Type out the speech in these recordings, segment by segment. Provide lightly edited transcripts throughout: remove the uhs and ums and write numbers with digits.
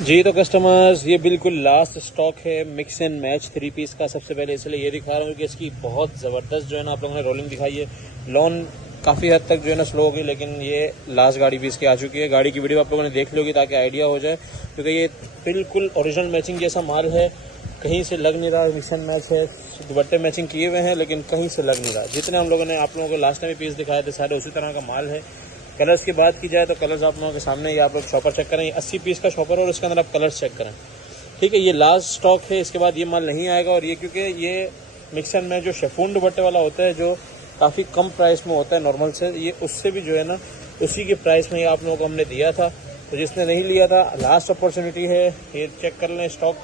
जी तो कस्टमर्स, ये बिल्कुल लास्ट स्टॉक है मिक्स एंड मैच 3 पीस का। सबसे पहले इसलिए ये दिखा रहा हूँ कि इसकी बहुत ज़बरदस्त जो है ना आप लोगों ने रोलिंग दिखाई है। लॉन काफ़ी हद तक जो है ना स्लो होगी, लेकिन ये लास्ट गाड़ी भी इसकी आ चुकी है। गाड़ी की वीडियो आप लोगों ने देख लोगी ताकि आइडिया हो जाए, क्योंकि ये बिल्कुल ओरिजिनल मैचिंग जैसा माल है, कहीं से लग नहीं रहा। मिक्स एंड मैच है, दुपट्टे मैचिंग किए हुए हैं, लेकिन कहीं से लग नहीं रहा। जितने हम लोगों ने आप लोगों को लास्ट टाइम पीस दिखाए थे सारे उसी तरह का माल है। कलर्स की बात की जाए तो कलर्स आप लोगों के सामने, ये आप लोग शॉपर चेक करें, 80 पीस का शॉपर और उसके अंदर आप कलर्स चेक करें। ठीक है, ये लास्ट स्टॉक है, इसके बाद ये माल नहीं आएगा। और ये क्योंकि ये मिक्स एंड मैच जो शेफून दुपट्टे वाला होता है, जो काफ़ी कम प्राइस में होता है नॉर्मल से, ये उससे भी जो है ना उसी के प्राइस में ये आप लोगों को हमने दिया था। तो जिसने नहीं लिया था, लास्ट अपॉर्चुनिटी है, ये चेक कर लें। स्टॉक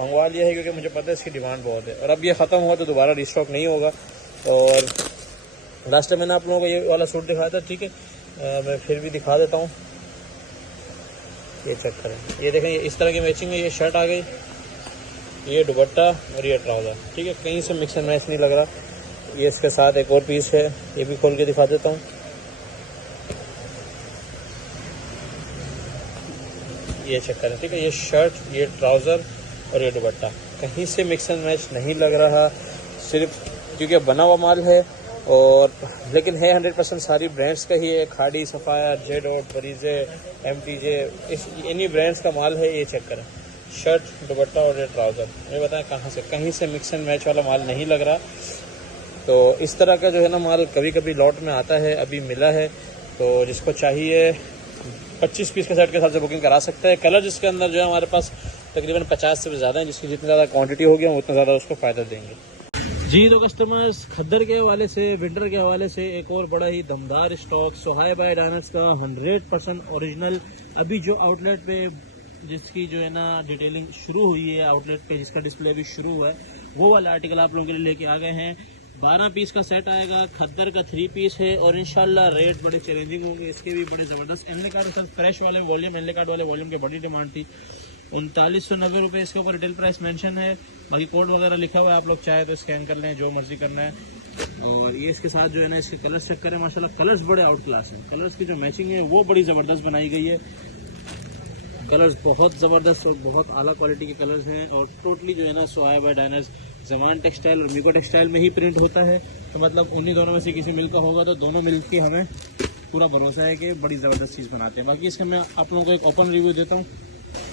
मंगवा लिया है क्योंकि मुझे पता है इसकी डिमांड बहुत है, और अब ये ख़त्म हुआ तो दोबारा रिस्टॉक नहीं होगा। और लास्ट टाइम मैंने आप लोगों को ये वाला सूट दिखाया था, ठीक है, मैं फिर भी दिखा देता हूँ। ये चेक करें, ये देखें, ये इस तरह की मैचिंग है। ये शर्ट आ गई, ये दुपट्टा और ये ट्राउज़र, ठीक है, कहीं से मिक्स एंड मैच नहीं लग रहा। ये इसके साथ एक और पीस है, ये भी खोल के दिखा देता हूँ। ये चेक करें, ठीक है, ये शर्ट, ये ट्राउज़र और ये दुपट्टा, कहीं से मिक्स एंड मैच नहीं लग रहा। सिर्फ क्योंकि बना हुआ माल है, और लेकिन है 100% सारी ब्रांड्स का ही है। खाड़ी, सफ़ायर, जेडोट, बरीजे, MTJ, इस इन्हीं ब्रांड्स का माल है। ये चेक करें, शर्ट, दुपट्टा और ये ट्राउज़र। ये बताएं कहाँ से, कहीं से मिक्स एंड मैच वाला माल नहीं लग रहा। तो इस तरह का जो है ना माल कभी कभी लॉट में आता है, अभी मिला है। तो जिसको चाहिए 25 पीस के सेट के हिसाब से बुकिंग करा सकते हैं। कलर जिसके अंदर जो है हमारे पास तकरीबन 50 से भी ज़्यादा है, जिसकी जितनी ज़्यादा क्वांटिटी होगी हम उतना ज़्यादा उसको फ़ायदा देंगे। जी तो कस्टमर्स, खद्दर के हवाले से, विंटर के हवाले से एक और बड़ा ही दमदार स्टॉक सोहाय बाय डायनर्स का 100% ओरिजिनल। अभी जो आउटलेट पे जिसकी जो है ना डिटेलिंग शुरू हुई है, आउटलेट पे जिसका डिस्प्ले भी शुरू हुआ है, वो वाला आर्टिकल आप लोगों के लिए लेके आ गए हैं। 12 पीस का सेट आएगा, खद्दर का 3 पीस है, और इंशाल्लाह रेट बड़े चैलेंजिंग होंगे, इसके भी बड़े ज़बरदस्त। एनले कार्ड सर, फ्रेश वाले वॉल्यूम, एनले कार्ड वाले वॉल्यूम की बड़ी डिमांड थी। 3990 रुपये इसके ऊपर रिटेल प्राइस मेंशन है। बाकी कोड वगैरह लिखा हुआ है, आप लोग चाहे तो स्कैन कर लें, जो मर्जी करना है। और ये इसके साथ जो है ना इसके कलर्स चेक करें, माशाल्लाह कलर्स बड़े आउट क्लास हैं। कलर्स की जो मैचिंग है वो बड़ी ज़बरदस्त बनाई गई है। कलर्स बहुत ज़बरदस्त और बहुत आला क्वालिटी के कलर्स हैं। और टोटली जो है ना सोहाय बाय डायनर्स जमान टेक्सटाइल और मीको टेक्सटाइल में ही प्रिंट होता है। तो मतलब उन्हीं दोनों में से किसी मिल का होगा, तो दोनों मिल की हमें पूरा भरोसा है कि बड़ी ज़बरदस्त चीज़ बनाते हैं। बाकी इसका मैं आप लोगों को एक ओपन रिव्यू देता हूँ।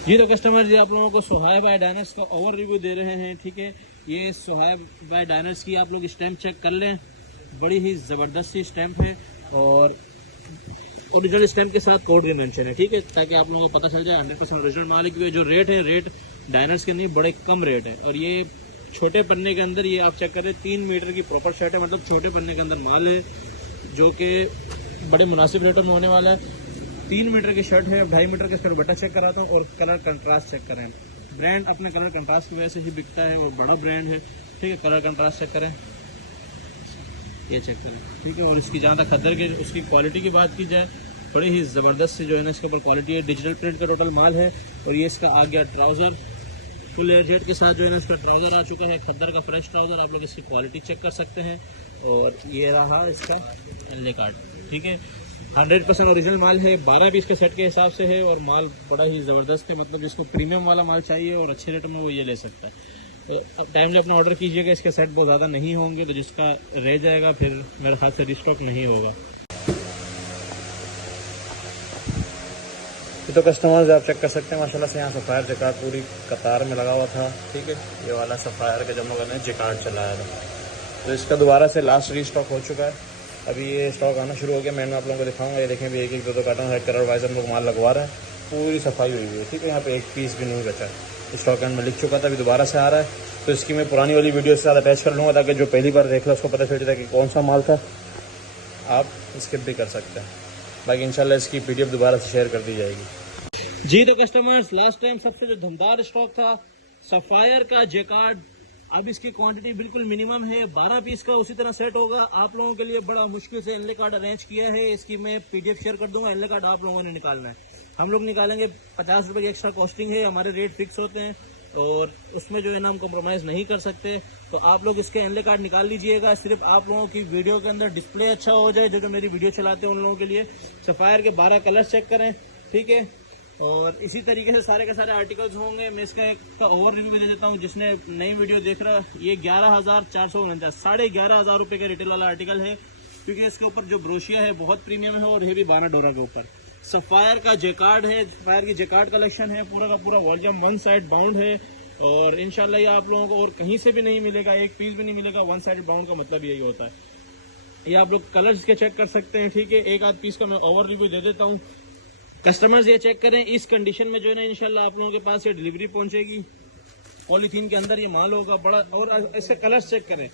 जी तो कस्टमर जी, आप लोगों को सोहाय बाय डायनर्स का ओवर रिव्यू दे रहे हैं, ठीक है। ये सोहाय बाय डायनर्स की आप लोग स्टैम्प चेक कर लें, बड़ी ही ज़बरदस्त सी स्टैम्प है, और ओरिजिनल स्टैम्प के साथ कोड भी मेंशन है, ठीक है, ताकि आप लोगों को पता चल जाए 100% ओरिजिनल माल है। क्योंकि जो रेट है, रेट डायनर्स के नहीं बड़े कम रेट है। और ये छोटे पन्ने के अंदर, ये आप चेक करें, 3 मीटर की प्रॉपर शर्ट है, मतलब छोटे पन्ने के अंदर माल है, जो कि बड़े मुनासिब रेटों में होने वाला है। 3 मीटर की शर्ट है, 2.5 मीटर का इसका दुपट्टा चेक कराता हूँ, और कलर कंट्रास्ट चेक करें। ब्रांड अपने कलर कंट्रास्ट की वजह से ही बिकता है, और बड़ा ब्रांड है, ठीक है। कलर कंट्रास्ट चेक करें, ये चेक करें, ठीक है। और इसकी जहाँ तक खद्दर के उसकी क्वालिटी की बात की जाए, बड़ी ही ज़बरदस्त से जो है ना इसके ऊपर क्वालिटी है। डिजिटल प्रिंट का टोटल माल है। और ये इसका आ गया ट्राउज़र, फुल एयर जेट के साथ जो है ना इसका ट्राउज़र आ चुका है, खद्दर का फ्रेश ट्राउज़र। आप लोग इसकी क्वालिटी चेक कर सकते हैं। और ये रहा इसका एनले कार्ड, ठीक है। 100% ओरिजिनल माल है, 12 पीस के सेट के हिसाब से है, और माल बड़ा ही ज़बरदस्त है। मतलब जिसको प्रीमियम वाला माल चाहिए और अच्छे रेट में, वो ये ले सकता है। तो अब टाइम से अपना ऑर्डर कीजिएगा, इसके सेट बहुत ज़्यादा नहीं होंगे, तो जिसका रह जाएगा फिर मेरे हाथ से रिस्टॉक नहीं होगा। तो कस्टमर्स आप चेक कर सकते हैं, माशाल्लाह से यहाँ सफ़ायर जकार्ड पूरी कतार में लगा हुआ था, ठीक है। ये वाला सफ़ायर का जब लोगों ने जकार्ड चलाया था, तो इसका दोबारा से लास्ट रीस्टॉक हो चुका है। अभी ये स्टॉक आना शुरू हो गया। मैं आप लोगों को दिखाऊंगा। ये देखें भी, एक 2 कार्टन रेड कलर वाइज हम लोग माल लगवा रहे हैं, पूरी सफाई हुई है, ठीक है। यहाँ पे एक पीस भी नहीं बचा है। स्टॉक एंड में लिख चुका था, अभी दोबारा से आ रहा है। तो इसकी मैं पुरानी वाली वीडियो से ज़्यादा अटैच कर लूँगा, ताकि जो पहली बार देख लो उसको पता चल जाता है कि कौन सा माल था। आप स्किप भी कर सकते हैं। बाकी इंशाल्लाह इसकी PDF दोबारा से शेयर कर दी जाएगी। जी तो कस्टमर्स, लास्ट टाइम सबसे जो धमदार स्टॉक था सफ़ायर का जेकार्ड, अब इसकी क्वांटिटी बिल्कुल मिनिमम है। 12 पीस का उसी तरह सेट होगा। आप लोगों के लिए बड़ा मुश्किल से एनले कार्ड अरेंज किया है, इसकी मैं PDF शेयर कर दूंगा। एनले कार्ड आप लोगों ने निकालना है, हम लोग निकालेंगे। 50 रुपये की एक्स्ट्रा कॉस्टिंग है, हमारे रेट फिक्स होते हैं, और उसमें जो है ना हम कॉम्प्रोमाइज़ नहीं कर सकते। तो आप लोग इसके एनले कार्ड निकाल लीजिएगा। सिर्फ आप लोगों की वीडियो के अंदर डिस्प्ले अच्छा हो जाए, जो मेरी वीडियो चलाते हैं उन लोगों के लिए। सफ़ायर के 12 कलर्स चेक करें, ठीक है। और इसी तरीके से सारे के सारे आर्टिकल्स होंगे। मैं इसका एक का ओवर रिव्यू भी दे देता हूँ। जिसने नई वीडियो देख रहा है, ये 11,449 11,500 रुपये का रिटेल वाला आर्टिकल है, क्योंकि इसके ऊपर जो ब्रोशिया है बहुत प्रीमियम है और ये भी बाना डोरा के ऊपर। सफायर का जेकार्ड है, सफायर की जेकार्ड कलेक्शन है, पूरा का पूरा वॉल्यूम वन साइड बाउंड है और इंशाल्लाह ये आप लोगों को और कहीं से भी नहीं मिलेगा, एक पीस भी नहीं मिलेगा। वन साइड बाउंड का मतलब यही होता है। ये आप लोग कलर्स के चेक कर सकते हैं, ठीक है। एक आध पीस का मैं ओवर रिव्यू दे देता हूँ। कस्टमर्स ये चेक करें, इस कंडीशन में जो है ना इंशाल्लाह आप लोगों के पास ये डिलीवरी पहुंचेगी। पॉलीथीन के अंदर ये माल होगा बड़ा। और इसके कलर्स चेक करें,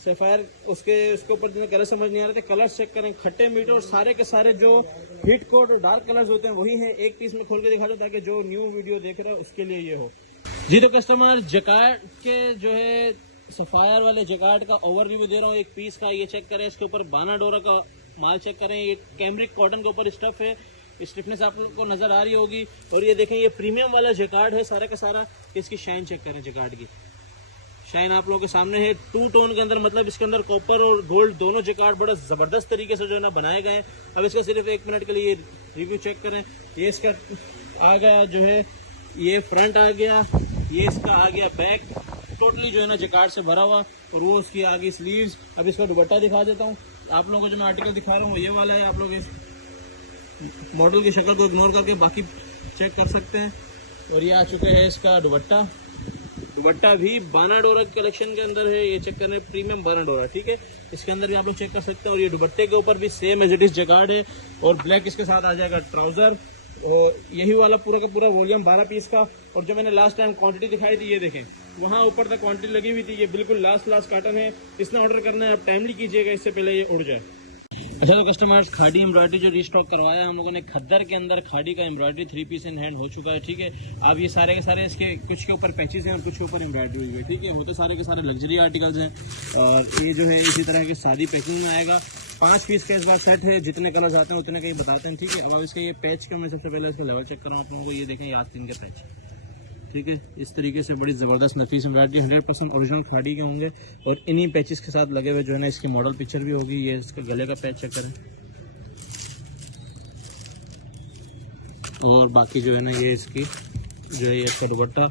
सफायर उसके ऊपर जिन्हें कलर समझ नहीं आ रहे थे, कलर्स चेक करें, खट्टे मीठे और सारे के सारे जो हीट कोड और डार्क कलर्स होते हैं वही हैं। एक पीस में खोल के दिखा दो ताकि जो न्यू वीडियो देख रहा हो उसके लिए ये हो। जी तो कस्टमर जैकार्ड के जो है सफायर वाले जैकार्ड का ओवर रिव्यू दे रहा हूँ एक पीस का। ये चेक करें, इसके ऊपर बाना डोरा का माल चेक करें। ये कैमरिक कॉटन के ऊपर स्टफ है, स्टिफनेस आपको नजर आ रही होगी। और ये देखें, ये प्रीमियम वाला जैकार्ड है सारा का सारा। इसकी शाइन चेक करें, जैकार्ड की शाइन आप लोगों के सामने है। टू टोन के अंदर, मतलब इसके अंदर कॉपर और गोल्ड दोनों जैकार्ड बड़ा जबरदस्त तरीके से जो है ना बनाए गए हैं। अब इसका सिर्फ 1 मिनट के लिए रिव्यू चेक करें। ये इसका आ गया जो है, ये फ्रंट आ गया, ये इसका आ गया बैक, टोटली जो है ना जैकार्ड से भरा हुआ। और वो उसकी आ गई स्लीव्स। अब इसका दुपट्टा दिखा देता हूँ आप लोगों को। जो मैं आर्टिकल दिखा रहा हूँ ये वाला है। आप लोग इस मॉडल की शक्ल को इग्नोर करके बाकी चेक कर सकते हैं। और ये आ चुका है इसका दुपट्टा। दुपट्टा भी बाना डोरा कलेक्शन के अंदर है। ये चेक करें, प्रीमियम बाना डोरा, ठीक है। इसके अंदर भी आप लोग चेक कर सकते हैं। और ये दुपट्टे के ऊपर भी same as it is jacquard है। और ब्लैक इसके साथ आ जाएगा ट्राउजर। और यही वाला पूरा का पूरा वॉल्यूम 12 पीस का। और जो मैंने लास्ट टाइम क्वांटिटी दिखाई थी, ये देखें, वहाँ ऊपर तक क्वांटिटी लगी हुई थी। ये बिल्कुल लास्ट काटन है। इसने ऑर्डर करना है, आप टाइमली कीजिएगा, इससे पहले ये उड़ जाए। अच्छा तो कस्टमर्स, खाड़ी एम्ब्रॉयडरी जो रीस्टॉक करवाया है हम लोगों ने, खद्दर के अंदर खाड़ी का एम्ब्रॉयडरी 3 पीस इन हैंड हो चुका है, ठीक है। अब ये सारे के सारे इसके कुछ के ऊपर पैचेस हैं और कुछ के ऊपर एम्ब्रॉयडरी हुई है, ठीक है। होते सारे के सारे लग्जरी आर्टिकल्स हैं। और ये जो है इसी तरह के सादी पैकिंग में आएगा। 5 पीस का इस बार सेट है। जितने कलर्स आते हैं उतने का ही बताते हैं, ठीक है। और इसका ये पैच का मैं सबसे पहले इसका लेवल चेक कर रहा हूँ आप लोगों को। ये देखें, ये आस्तीन के पैच, ठीक है। इस तरीके से बड़ी ज़बरदस्त नफीस एम्ब्रॉयडरी 100% ओरिजिनल खाड़ी के होंगे। और इन्हीं पैचेस के साथ लगे हुए जो है ना इसकी मॉडल पिक्चर भी होगी। ये इसका गले का पैच चेक करें। और बाकी जो है ना ये इसकी जो है इसका दुपट्टा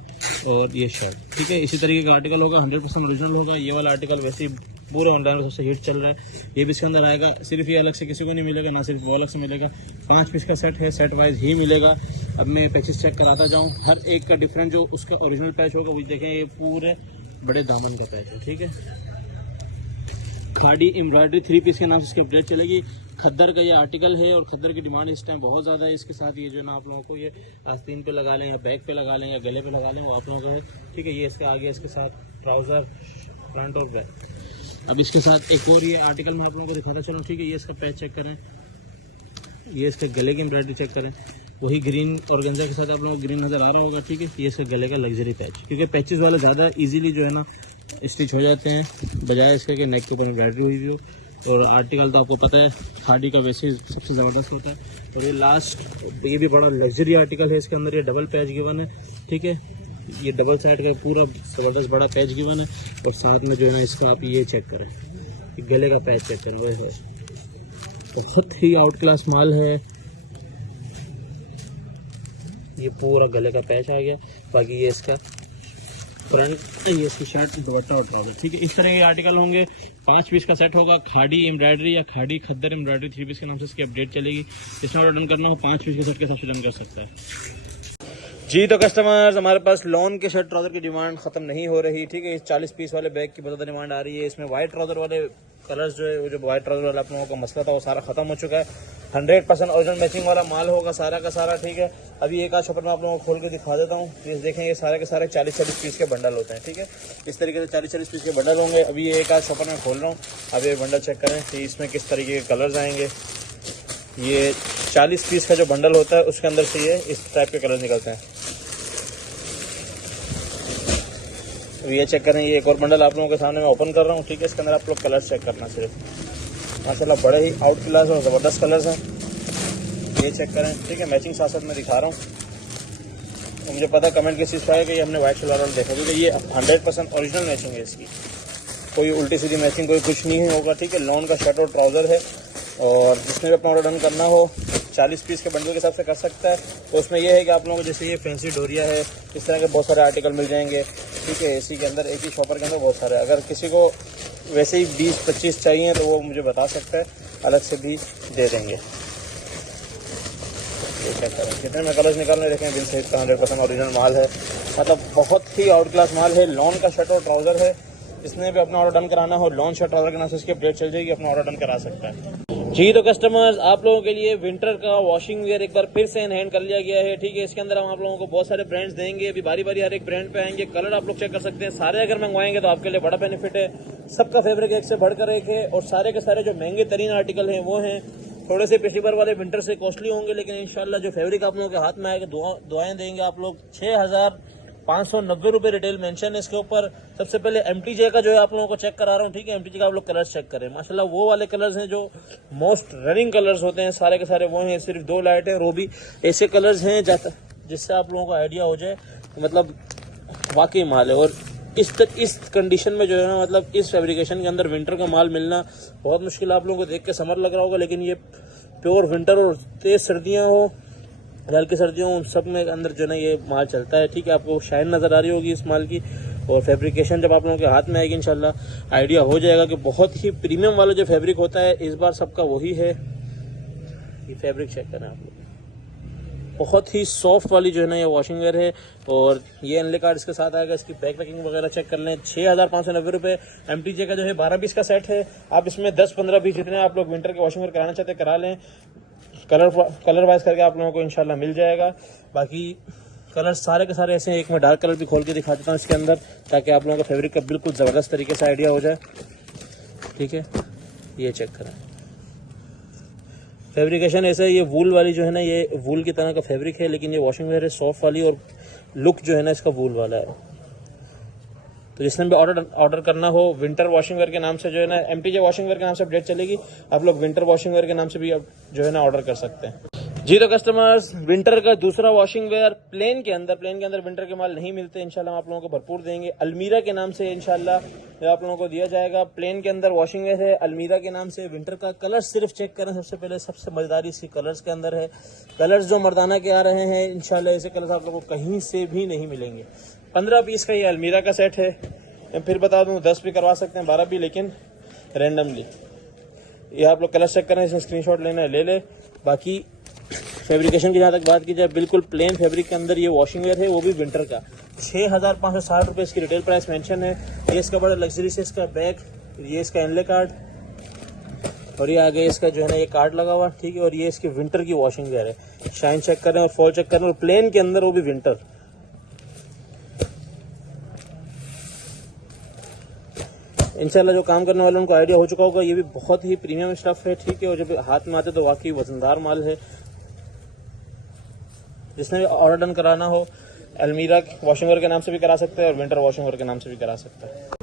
और ये शर्ट, ठीक है। इसी तरीके का आर्टिकल होगा, 100% ओरिजिनल होगा। ये वाला आर्टिकल वैसे ही पूरे ऑनलाइन में सबसे हिट चल रहा है। ये भी इसके अंदर आएगा। सिर्फ ये अलग से किसी को नहीं मिलेगा, ना सिर्फ वो अलग से मिलेगा। 5 पीस का सेट है, सेट वाइज ही मिलेगा। अब मैं पैचेस चेक कराता जाऊँ। हर एक का डिफरेंट जो उसका ओरिजिनल पैच होगा वो देखें, ये पूरे बड़े दामन का पैच है, ठीक है। खाड़ी एम्ब्रॉयडरी 3 पीस के नाम से इसकी अपडेट चलेगी। खद्दर का ये आर्टिकल है और खद्दर की डिमांड इस टाइम बहुत ज़्यादा है। इसके साथ ये जो ना आप लोगों को ये आस्तीन पे लगा लें या बैक पे लगा लें या गले पे लगा लें, वो आप लोगों को है, ठीक है। ये इसका आगे इसके साथ ट्राउज़र, फ्रंट और बैक। अब इसके साथ एक और ये आर्टिकल मैं आप लोगों को दिखाता चलूँ, ठीक है। ये इसका पैच चेक करें, ये इसके गले की एम्ब्रॉयडरी चेक करें। वही ग्रीन ऑर्गेन्जा के साथ आप लोगों को ग्रीन नज़र आ रहा होगा, ठीक है। ये इसके गले का लग्जरी पैच, क्योंकि पैचेस वाले ज़्यादा ईजीली जो है ना स्टिच हो जाते हैं, बजाय इसके कि नेक के ऊपर एम्ब्रॉयडरी हुई भी हो। और आर्टिकल तो आपको पता है खाड़ी का वैसे ही सबसे ज़बरदस्त होता है। और ये लास्ट, ये भी बड़ा लग्जरी आर्टिकल है। इसके अंदर ये डबल पैच गिवन है, ठीक है। ये डबल साइड का पूरा ज़बरदस्त बड़ा पैच गिवन है। और साथ में जो है इसका आप ये चेक करें, गले का पैच चेक करें, वैसे बहुत ही आउट क्लास माल है। ये पूरा गले का पैच आ गया। बाकी ये इसका फ्रंट, ये इसकी शर्ट, दुपट्टा और ट्राउजर, ठीक है। इस तरह के आर्टिकल होंगे। 5 पीस का सेट होगा। खाड़ी एम्ब्रॉयडरी या खाड़ी खद्दर एम्ब्रॉयडरी 3 पीस के नाम से इसकी अपडेट चलेगी। जिसने ऑर्डर डन करना हो 5 पीस के सेट के हिसाब से डन कर सकता है। जी तो कस्टमर्स, हमारे पास लॉन के शर्ट ट्राउजर की डिमांड खत्म नहीं हो रही, ठीक है। इस 40 पीस वाले बैग की बहुत ज़्यादा डिमांड आ रही है। इसमें वाइट ट्राउजर वाले कलर्स जो है, वो जो वाइट ट्राउजर वाला आप लोगों का मसला था वो सारा खत्म हो चुका है। 100% ओरिजिनल मैचिंग वाला माल होगा सारा का सारा, ठीक है। अभी एक आध शॉपर में आप लोगों को खोल के दिखा देता हूँ। ये देखें, ये सारे के सारे 40-40 पीस के बंडल होते हैं, ठीक है। इस तरीके से 40-40 पीस के बंडल होंगे। अभी ये एक आध शॉपर में खोल रहा हूँ। अब ये बंडल चेक करें कि इसमें किस तरीके के कलर्स आएंगे। ये 40 पीस का जो बंडल होता है उसके अंदर से ये इस टाइप के कलर निकलते हैं। ये चेक करें, ये एक और बंडल आप लोगों के सामने मैं ओपन कर रहा हूँ, ठीक है। इसके अंदर आप लोग कलर्स चेक करना सिर्फ, माशाल्लाह बड़े ही आउट क्लास और ज़बरदस्त कलर्स हैं। ये चेक करें, ठीक है। मैचिंग साथ साथ में दिखा रहा हूँ। तो मुझे पता कमेंट किस चीज़ का है कि ये हमने वाइट शलवार वाला देखा, क्योंकि ये 100% ओरिजिनल मैचिंग है इसकी। कोई उल्टी सीधी मैचिंग कोई कुछ नहीं होगा, ठीक है। लॉन का शर्ट और ट्राउज़र है। और जिसने भी अपना ऑर्डर डन करना हो 40 पीस के बंडल के हिसाब से कर सकता है। तो उसमें यह है कि आप लोगों को जैसे ये फैंसी डोरिया है, इस तरह के बहुत सारे आर्टिकल मिल जाएंगे, ठीक है। एसी के अंदर, एक ही शॉपर के अंदर बहुत सारे। अगर किसी को वैसे ही 20-25 चाहिए तो वो मुझे बता सकता है, अलग से भी दे देंगे। ये चेक करें कितने में कलर्स निकाल रहे, देखें बिल सहित का 100% ओरिजिनल माल है, मतलब बहुत ही आउट क्लास माल है। लॉन का शर्ट और ट्राउजर है। जिसने भी अपना ऑर्डर डन कराना हो, लॉन शर्ट ट्राउजर के नाम से इसकी अपडेट चल जाएगी, अपना ऑर्डर डन करा सकता है जी। तो कस्टमर्स, आप लोगों के लिए विंटर का वॉशिंग वेयर एक बार फिर से इन हैंड कर लिया गया है, ठीक है। इसके अंदर हम आप लोगों को बहुत सारे ब्रांड्स देंगे, अभी बारी बारी हर एक ब्रांड पे आएंगे। कलर आप लोग चेक कर सकते हैं, सारे अगर मंगवाएंगे तो आपके लिए बड़ा बेनिफिट है। सबका फैब्रिक एक से बढ़कर एक है और सारे के सारे जो महंगे तरीन आर्टिकल हैं वो हैं। थोड़े से पिछली बार वाले विंटर से कॉस्टली होंगे, लेकिन इंशाल्लाह जो फैब्रिक आप लोगों के हाथ में आएगा, दुआएं देंगे आप लोग। 6,590 रुपये रिटेल मेंशन है इसके ऊपर। सबसे पहले MTJ का जो है आप लोगों को चेक करा रहा हूँ, ठीक है। MTJ का आप लोग कलर्स चेक करें, माशाल्लाह वो वाले कलर्स हैं जो मोस्ट रनिंग कलर्स होते हैं, सारे के सारे वो हैं। सिर्फ 2 लाइट है, वो भी ऐसे कलर्स हैं जिससे आप लोगों को आइडिया हो जाए, मतलब वाकई माल है। और इस कंडीशन में जो है ना, मतलब इस फैब्रिकेशन के अंदर विंटर का माल मिलना बहुत मुश्किल। आप लोगों को देख के समर लग रहा होगा, लेकिन ये प्योर विंटर और तेज सर्दियाँ हो, हल्की सर्दियों, उन सब में अंदर जो है ना ये माल चलता है, ठीक है। आपको शाइन नज़र आ रही होगी इस माल की, और फैब्रिकेशन जब आप लोगों के हाथ में आएगी इंशाल्लाह आइडिया हो जाएगा कि बहुत ही प्रीमियम वाला जो फैब्रिक होता है इस बार सबका वही है। ये फैब्रिक चेक करें आप लोग, बहुत ही सॉफ्ट वाली जो है ना ये वॉशिंग वेयर है। और ये एनले कार्ड इसके साथ आएगा। इसकी बैक पैकिंग वगैरह चेक कर लें। 6,590 रुपये। MTJ का जो है 12 पीस का सेट है। आप इसमें 10-15 पीस जितने आप लोग विंटर के वॉशिंग वेयर कराना चाहते हैं करा लें। कलर वाइज करके आप लोगों को इंशाल्लाह मिल जाएगा। बाकी कलर सारे के सारे ऐसे हैं। एक मैं डार्क कलर भी खोल के दिखा देता हूँ इसके अंदर, ताकि आप लोगों का फैब्रिक का बिल्कुल ज़बरदस्त तरीके से आइडिया हो जाए, ठीक है। ये चेक करें, फैब्रिकेशन ऐसा है। ये वूल वाली जो है ना, ये वूल की तरह का फैब्रिक है, लेकिन ये वॉशिंग वेयर है सॉफ्ट वाली, और लुक जो है ना इसका वूल वाला है। तो जिसने भी ऑर्डर करना हो विंटर वॉशिंग वेयर के नाम से, जो है ना MTJ वॉशिंग वेयर के नाम से अपडेट चलेगी, आप लोग विंटर वॉशिंग वेयर के नाम से भी जो है ना ऑर्डर कर सकते हैं जी। तो कस्टमर्स, विंटर का दूसरा वॉशिंग वेयर प्लेन के अंदर विंटर के माल नहीं मिलते, इंशाल्लाह आप लोगों को भरपूर देंगे। अलमीरा के नाम से इंशाल्लाह आप लोगों को दिया जाएगा। प्लेन के अंदर वॉशिंग वेयर है, अलमीरा के नाम से विंटर का। कलर सिर्फ चेक करें सबसे पहले, सबसे मजेदारी इसकी कलर्स के अंदर है। कलर्स जो मर्दाना के आ रहे हैं इंशाल्लाह ऐसे कलर्स आप लोगों को कहीं से भी नहीं मिलेंगे। 15 पीस का ये अलमीरा का सेट है। मैं फिर बता दूं, 10 भी करवा सकते हैं, 12 भी, लेकिन रैंडमली। ये आप लोग कलर चेक करें, इसमें स्क्रीनशॉट लेना है ले ले। बाकी फैब्रिकेशन की जहाँ तक बात की जाए, बिल्कुल प्लेन फैब्रिक के अंदर ये वॉशिंग वेयर है, वो भी विंटर का। 6,560 रुपये इसकी रिटेल प्राइस मेंशन है। ये इसका बड़ा लग्जरी से इसका बैग, ये इसका एनले कार्ड, और ये आगे इसका जो है ना ये कार्ड लगा हुआ, ठीक है। और ये इसकी विंटर की वॉशिंग वेयर है। शाइन चेक करें और फॉल चेक करें, और प्लेन के अंदर वो भी विंटर। इंशाल्लाह जो काम करने वाले उनको आइडिया हो चुका होगा, ये भी बहुत ही प्रीमियम स्टफ है, ठीक है। और जब हाथ में आते तो वाकई वजनदार माल है। जिसने भी ऑर्डर डन कराना हो, अलमीरा वॉशिंग वेयर के नाम से भी करा सकते हैं और विंटर वॉशिंग वेयर के नाम से भी करा सकते हैं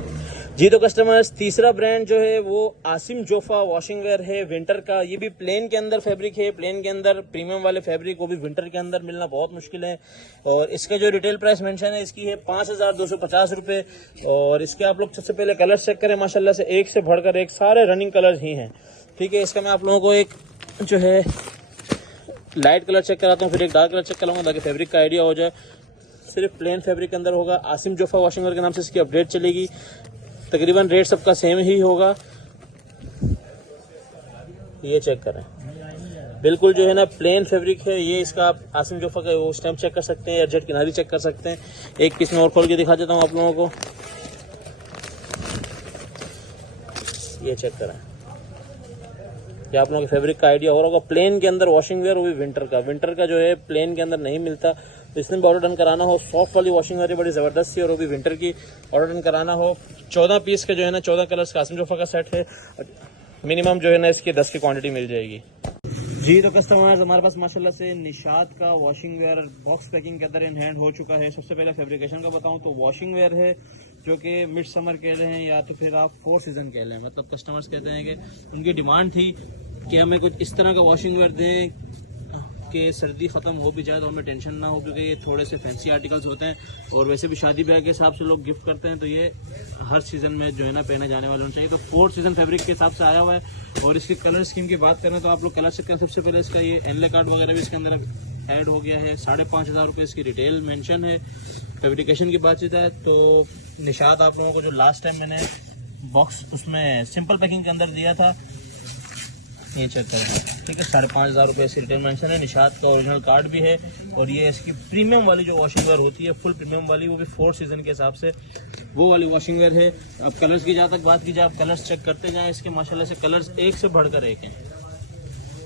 जी। तो कस्टमर्स, तीसरा ब्रांड जो है वो आसिम जोफा वॉशिंग वेयर है विंटर का। ये भी प्लेन के अंदर फैब्रिक है। प्लेन के अंदर प्रीमियम वाले फैब्रिक, वो भी विंटर के अंदर मिलना बहुत मुश्किल है। और इसका जो रिटेल प्राइस मेंशन है इसकी है 5,250 रुपये। और इसके आप लोग सबसे पहले कलर चेक करें, माशाल्लाह से एक से बढ़कर एक सारे रनिंग कलर ही हैं, ठीक है। इसका मैं आप लोगों को एक जो है लाइट कलर चेक कराता हूँ, फिर एक डार्क कलर चेक कराऊंगा ताकि फैब्रिक का आइडिया हो जाए। सिर्फ प्लेन फैब्रिक के अंदर होगा। आसिम जोफा वॉशिंग वेयर के नाम से इसकी अपडेट चलेगी। तकरीबन रेट सबका सेम ही होगा। ये चेक करें, बिल्कुल जो है ना प्लेन फैब्रिक है। ये इसका आप आसिम जोफा का वो स्टैम्प चेक कर सकते हैं, एडजेट किनारी चेक कर सकते हैं। एक पीस में और खोल के दिखा देता हूँ आप लोगों को। ये चेक करें, ये आप लोगों के फैब्रिक का आइडिया हो रहा होगा। प्लेन के अंदर वॉशिंग वेयर, वो भी विंटर का। विंटर का जो है प्लेन के अंदर नहीं मिलता। तो इसमें भी ऑर्डर डन कराना हो, सॉफ्ट वाली वॉशिंग वेयर बड़ी ज़बरदस्त है, और वो भी विंटर की ऑर्डर डन कराना हो। 14 पीस का जो है ना 14 कलर्स का आसिम जोफा का सेट है। मिनिमम जो है ना इसकी 10 की क्वांटिटी मिल जाएगी जी। तो कस्टमर्स, हमारे पास माशाल्लाह से निशात का वॉशिंग वेयर बॉक्स पैकिंग के अंदर इन हैंड हो चुका है। सबसे पहले फैब्रिकेशन का बताऊं तो वॉशिंग वेयर है जो कि मिड समर कह रहे हैं, या तो फिर आप 4 सीजन कह रहे हैं। मतलब कस्टमर्स कहते हैं कि उनकी डिमांड थी कि हमें कुछ इस तरह का वॉशिंग वेयर दें कि सर्दी ख़त्म हो भी जाए तो हमें टेंशन ना हो, क्योंकि ये थोड़े से फैंसी आर्टिकल्स होते हैं और वैसे भी शादी ब्याह के हिसाब से लोग गिफ्ट करते हैं, तो ये हर सीज़न में जो है ना पहने जाने वाले होने चाहिए। तो 4th सीज़न फैब्रिक के हिसाब से आया हुआ है। और इसकी कलर स्कीम की बात करें तो आप लोग कलर स्कीम, सबसे पहले इसका ये एनले कार्ड वगैरह भी इसके अंदर ऐड हो गया है। 5,500 रुपये इसकी रिटेल मेंशन है। फैब्रिकेशन की बातचीत है तो निशात आप लोगों को जो लास्ट टाइम मैंने बॉक्स उसमें सिंपल पैकिंग के अंदर दिया था, ये चेक करें, ठीक है। 5,500 रुपये इसकी रिटेल मेंशन है। निशात का ओरिजिनल कार्ड भी है। और ये इसकी प्रीमियम वाली जो वॉशिंग वेयर होती है, फुल प्रीमियम वाली, वो भी 4th सीज़न के हिसाब से वो वाली वॉशिंग वेयर है। अब कलर्स की जहाँ तक बात की जाए, आप कलर्स चेक करते जाएँ। इसके माशाल्लाह से कलर्स एक से बढ़कर एक हैं।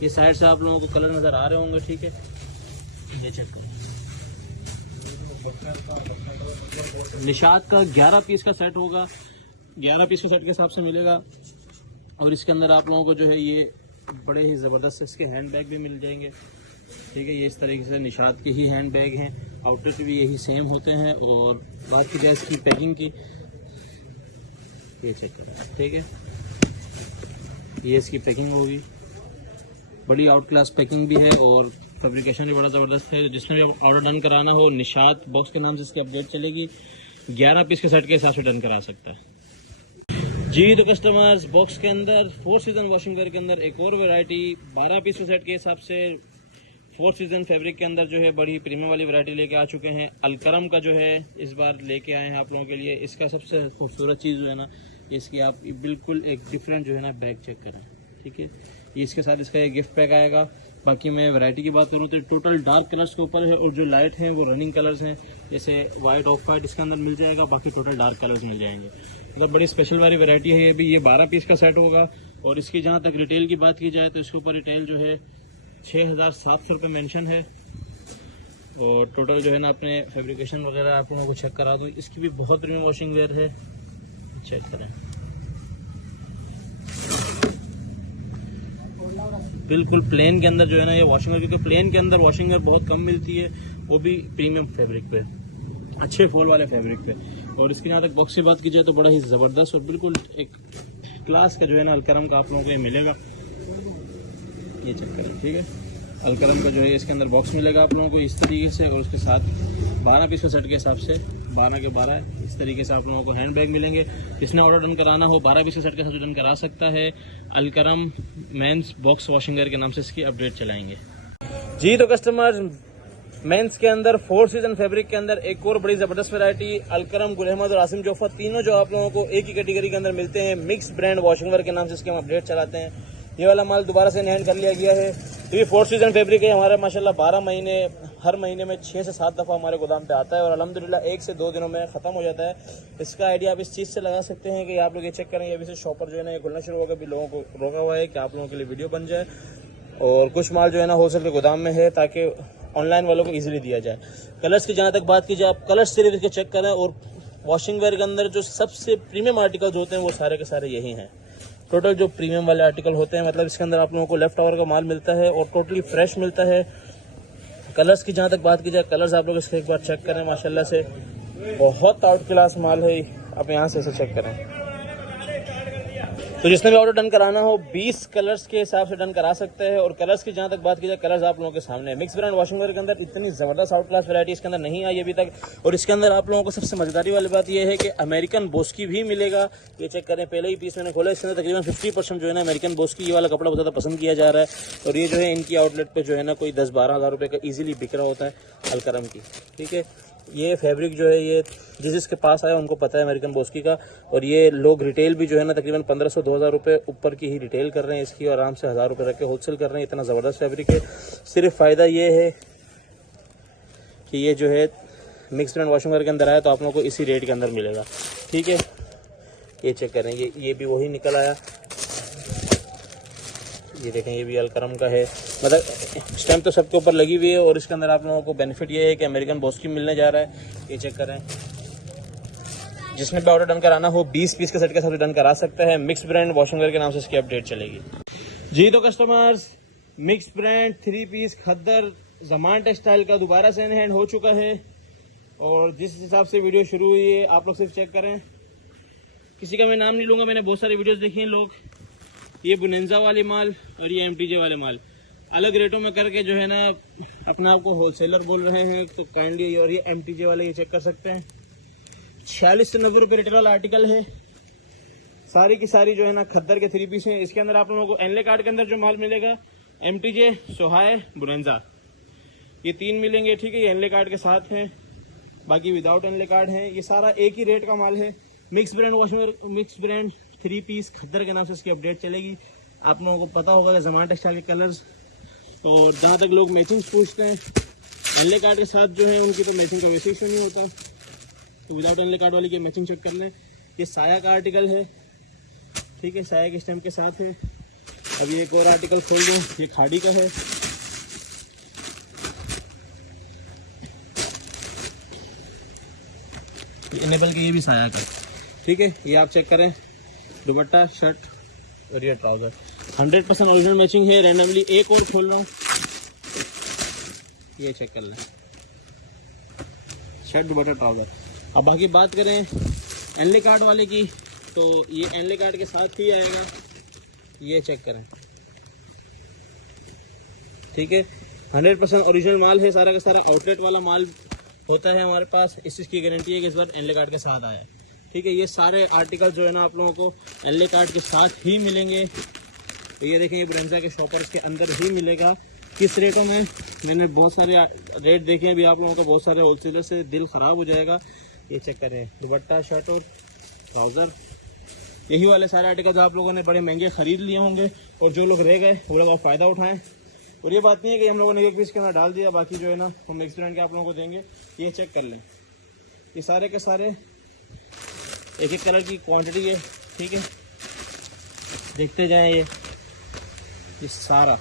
ये साइड से आप लोगों को कलर नज़र आ रहे होंगे, ठीक है। ये चेक करें, निशात का 11 पीस का सेट होगा, 11 पीस के सेट के हिसाब से मिलेगा। और इसके अंदर आप लोगों को जो है ये बड़े ही ज़बरदस्त इसके हैंड बैग भी मिल जाएंगे, ठीक है। ये इस तरीके से निशात के ही हैंड बैग हैं, आउटर भी यही सेम होते हैं। और बात की जाए इसकी पैकिंग की, ये चेक करें, ठीक है। ये इसकी पैकिंग होगी, बड़ी आउट क्लास पैकिंग भी है और फैब्रिकेशन भी बड़ा ज़बरदस्त है। जिसने भी ऑर्डर डन कराना हो, निशात बॉक्स के नाम से इसकी अपडेट चलेगी। 11 पीस के सेट के हिसाब से डन करा सकता है जी। तो कस्टमर्स, बॉक्स के अंदर 4th सीज़न वॉशिंग वेयर के अंदर एक और वैरायटी 12 पीस के सेट के हिसाब से 4th सीज़न फैब्रिक के अंदर जो है बड़ी प्रीमियम वाली वैरायटी लेके आ चुके हैं। अलकरम का जो है इस बार लेके आए हैं आप लोगों के लिए। इसका सबसे खूबसूरत चीज़ जो है ना, इसकी आप बिल्कुल एक डिफरेंट जो है ना बैग चेक करें, ठीक है। ये इसके साथ इसका ये गिफ्ट पैक आएगा। बाकी मैं वैरायटी की बात करूँ तो टोटल डार्क कलर्स के ऊपर है और जो लाइट हैं वो रनिंग कलर्स हैं, जैसे वाइट, ऑफ वाइट इसके अंदर मिल जाएगा। बाकी टोटल डार्क कलर्स मिल जाएंगे। मतलब बड़ी स्पेशल वाली वैरायटी है ये भी। ये 12 पीस का सेट होगा। और इसकी जहाँ तक रिटेल की बात की जाए तो इसके ऊपर रिटेल जो है 6,700 रुपये मेंशन है। और टोटल जो है ना अपने फैब्रिकेशन वगैरह आप लोगों को चेक करा दूँ। इसकी भी बहुत प्रीमियम वॉशिंग वेयर है, चेक करें, बिल्कुल प्लेन के अंदर जो है ना ये वॉशिंग वेयर, क्योंकि प्लेन के अंदर वॉशिंग वेयर बहुत कम मिलती है, वो भी प्रीमियम फैब्रिक पे, अच्छे फॉल वाले फैब्रिक पे। और इसकी जहाँ तक बॉक्स की बात की जाए तो बड़ा ही ज़बरदस्त और बिल्कुल एक क्लास का जो है ना अलकरम का आप लोगों को ये मिलेगा। ये चेक करें, ठीक है। अलकरम का जो है इसके अंदर बॉक्स मिलेगा आप लोगों को इस तरीके से। और उसके साथ 12 पीस के सेट के हिसाब से 12 के 12 इस तरीके से आप लोगों को हैंड बैग मिलेंगे। जिसने ऑर्डर डन कराना हो 12 पीस के सेट के साथ डन करा सकता है। Alkaram men's box washing wear के नाम से इसकी अपडेट चलाएंगे जी। तो कस्टमर, मेंस के अंदर 4th सीज़न फैब्रिक के अंदर एक और बड़ी ज़बरदस्त वैरायटी अलकरम, गुल अहमद और आसिम जोफा, तीनों जो आप लोगों को एक ही कैटेगरी के अंदर मिलते हैं। मिक्स ब्रांड वॉशिंग वेयर के नाम से इसके हम अपडेट चलाते हैं। ये वाला माल दोबारा से हैंड कर लिया गया है। तो ये 4th सीज़न फैब्रिक है हमारा। माशाल्लाह 12 महीने, हर महीने में 6 से 7 दफ़ा हमारे गोदाम पे आता है और अल्हम्दुलिल्लाह 1 से 2 दिनों में ख़त्म हो जाता है। इसका आइडिया आप इस चीज़ से लगा सकते हैं कि आप लोग ये चेक करें, अभी से शॉपर जो है ना ये खुलना शुरू होगा। भी लोगों को रोका हुआ है कि आप लोगों के लिए वीडियो बन जाए और कुछ माल जो है ना होलसेल के गोदाम में है ताकि ऑनलाइन वालों को इजीली दिया जाए। कलर्स की जहाँ तक बात की जाए, आप कलर्स सिर्फ इसके चेक करें। और वॉशिंग वेयर के अंदर जो सबसे प्रीमियम आर्टिकल्स होते हैं वो सारे के सारे यही हैं। टोटल जो प्रीमियम वाले आर्टिकल होते हैं, मतलब इसके अंदर आप लोगों को लेफ्ट ओवर का माल मिलता है और टोटली फ्रेश मिलता है। कलर्स की जहाँ तक बात की जाए, कलर्स आप लोग इसके एक बार चेक करें, माशाल्लाह से बहुत आउट क्लास माल है। आप यहाँ से इसे चेक करें। तो जिसने भी ऑर्डर डन कराना हो 20 कलर्स के हिसाब से डन करा सकते हैं। और कलर्स की जहाँ तक बात की जाए, कलर्स आप लोगों के सामने है। मिक्स ब्रांड वॉशिंग वेयर के अंदर इतनी ज़बरदस्त आउट क्लास वैरायटी इसके अंदर नहीं आई अभी तक। और इसके अंदर आप लोगों को सबसे मजेदारी वाली बात यह है कि अमेरिकन बोस्की भी मिलेगा। ये चेक करें, पहले ही पीस मैंने खोला, इसके अंदर तकरीबन 50% जो है ना अमेरिकन बोस्की ये वाला कपड़ा बहुत ज़्यादा पसंद किया जा रहा है। और ये जो है इनकी आउटलेट पर जो है ना कोई 10-12 हज़ार रुपये का ईजिली बिक रहा होता है अलकरम की, ठीक है। ये फैब्रिक जो है ये जिसके पास आया उनको पता है अमेरिकन बोस्की का। और ये लोग रिटेल भी जो है ना तकरीबन 1500-2000 रुपये ऊपर की ही रिटेल कर रहे हैं इसकी, और आराम से 1000 रुपये रख के होलसेल कर रहे हैं। इतना ज़बरदस्त फैब्रिक है। सिर्फ फ़ायदा ये है कि ये जो है मिक्स ब्रांड वॉशिंग वेयर के अंदर आया तो आप लोगों को इसी रेट के अंदर मिलेगा, ठीक है। ये चेक करें, ये भी वही निकल आया। ये देखें, ये भी अलकरम का है। मतलब स्टैम्प तो सबके ऊपर लगी हुई है। और इसके अंदर आप लोगों को बेनिफिट ये है कि अमेरिकन बोस्की मिलने जा रहा है। ये चेक करें, जिसमें भी ऑर्डर डन कराना हो 20 पीस के सेट के साथ डन करा सकता है। मिक्स ब्रांड वॉशिंग वेयर के नाम से इसकी अपडेट चलेगी जी। तो कस्टमर्स, मिक्स ब्रांड 3 पीस खद्दर जमान टेक्सटाइल का दोबारा से हैंड हो चुका है। और जिस हिसाब से वीडियो शुरू हुई है आप लोग सिर्फ चेक करें, किसी का मैं नाम नहीं लूँगा, मैंने बहुत सारी वीडियोज़ देखी हैं लोग। ये बुनेंजा वाले माल और ये MTJ वाले माल, अलग रेटों में करके जो है ना अपने आप को होलसेलर बोल रहे हैं, तो काइंडली। और ये MTJ वाले ये चेक कर सकते हैं, 46 से 90 रुपये रिटेल वाला आर्टिकल है। सारी की सारी जो है ना खद्दर के 3 पीस हैं। इसके अंदर आप लोगों को एनले कार्ड के अंदर जो माल मिलेगा, MTJ, सोहाय, बुरेंजा, ये 3 मिलेंगे, ठीक है। ये एनले कार्ड के साथ हैं, बाकी विदाउट एनले कार्ड है। ये सारा एक ही रेट का माल है। Mix brand washwear, mix brand 3 piece खद्दर के नाम से इसकी अपडेट चलेगी। आप लोगों को पता होगा ज़माना टेक्सटाइल के कलर्स, और जहाँ तक लोग मैचिंग पूछते हैं, एनले कार्ड के साथ जो है उनकी तो मैचिंग का वैसे इशू नहीं होता, तो विदाउट एनले कार्ड वाली की मैचिंग चेक कर लें। ये साया का आर्टिकल है, ठीक है, साया के स्टैम्प के साथ है। अभी एक और आर्टिकल खोल दूँ, ये खाड़ी का है। इनेबल के ये भी साया का, ठीक है। ये आप चेक करें, दुपट्टा, शर्ट और ये ट्राउजर 100% ओरिजिनल मैचिंग है। रैंडमली एक और खोल रहा हूँ, ये चेक कर लें, शर्ट, दुपट्टा, ट्राउजर। अब बाकी बात करें एनले कार्ड वाले की, तो ये एनले कार्ड के साथ ही आएगा, ये चेक करें, ठीक है। 100% ओरिजिनल माल है, सारा का सारा आउटलेट वाला माल होता है हमारे पास। इस चीज़ की गारंटी है कि इस बार एनले कार्ड के साथ आया है, ठीक है। ये सारे आर्टिकल जो है ना आप लोगों को एनले कार्ड के साथ ही मिलेंगे। तो ये देखें, ये ब्रेंजा के शॉपर्स के अंदर ही मिलेगा। किस रेटों में, मैंने बहुत सारे रेट देखे हैं, अभी आप लोगों को बहुत सारे होलसेलर से दिल ख़राब हो जाएगा। ये चेक करें, दुपट्टा, शर्ट और ट्राउज़र, यही वाले सारे आर्टिकल आप लोगों ने बड़े महंगे ख़रीद लिए होंगे, और जो लोग रह गए वो लोग फ़ायदा उठाएँ। और ये बात नहीं है कि हम लोगों ने एक पीस के अंदर डाल दिया, बाकी जो है ना हम मिक्स ब्रांड के आप लोगों को देंगे। ये चेक कर लें, ये सारे के सारे एक एक कलर की क्वांटिटी है, ठीक है। देखते जाएं, ये सारा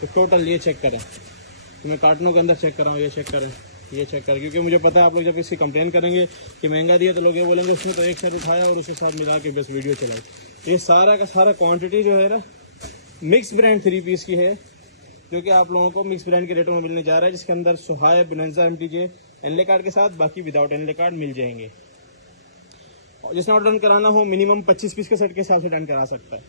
तो टोटल ये चेक करें, तो मैं कार्टनों के अंदर चेक कर रहा हूँ, ये चेक करें, ये चेक करें, क्योंकि मुझे पता है आप लोग जब इसकी कंप्लेन करेंगे कि महंगा दिया, तो लोग ये बोलेंगे उसने तो एक साथ उठाया और उसके साथ मिला के बस वीडियो चलाई। ये सारा का सारा क्वांटिटी जो है ना मिक्स ब्रांड 3 पीस की है, जो कि आप लोगों को मिक्स ब्रांड के रेटों में मिलने जा रहा है, जिसके अंदर सोहाय, बुरेंजा, MTJ एनले कार्ड के साथ, बाकी विदाउट एनले कार्ड मिल जाएंगे। और जिसने ऑर्डर डन कराना हो मिनिमम 25 पीस के सेट के हिसाब से डन करा सकता है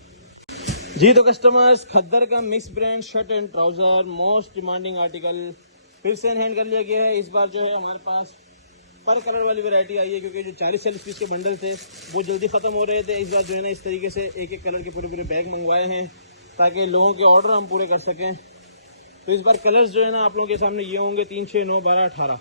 जी। तो कस्टमर्स, खद्दर का mix brand shirt and trouser most demanding article फिर से हैंड कर लिया गया है। इस बार जो है हमारे पास पर कलर वाली वैरायटी आई है, क्योंकि जो 40-40 पीस के बंडल थे वो जल्दी ख़त्म हो रहे थे। इस बार जो है ना इस तरीके से एक एक कलर के पूरे पूरे बैग मंगवाए हैं, ताकि लोगों के ऑर्डर हम पूरे कर सकें। तो इस बार कलर्स जो है ना आप लोगों के सामने ये होंगे 3, 6, 9, 12, 18,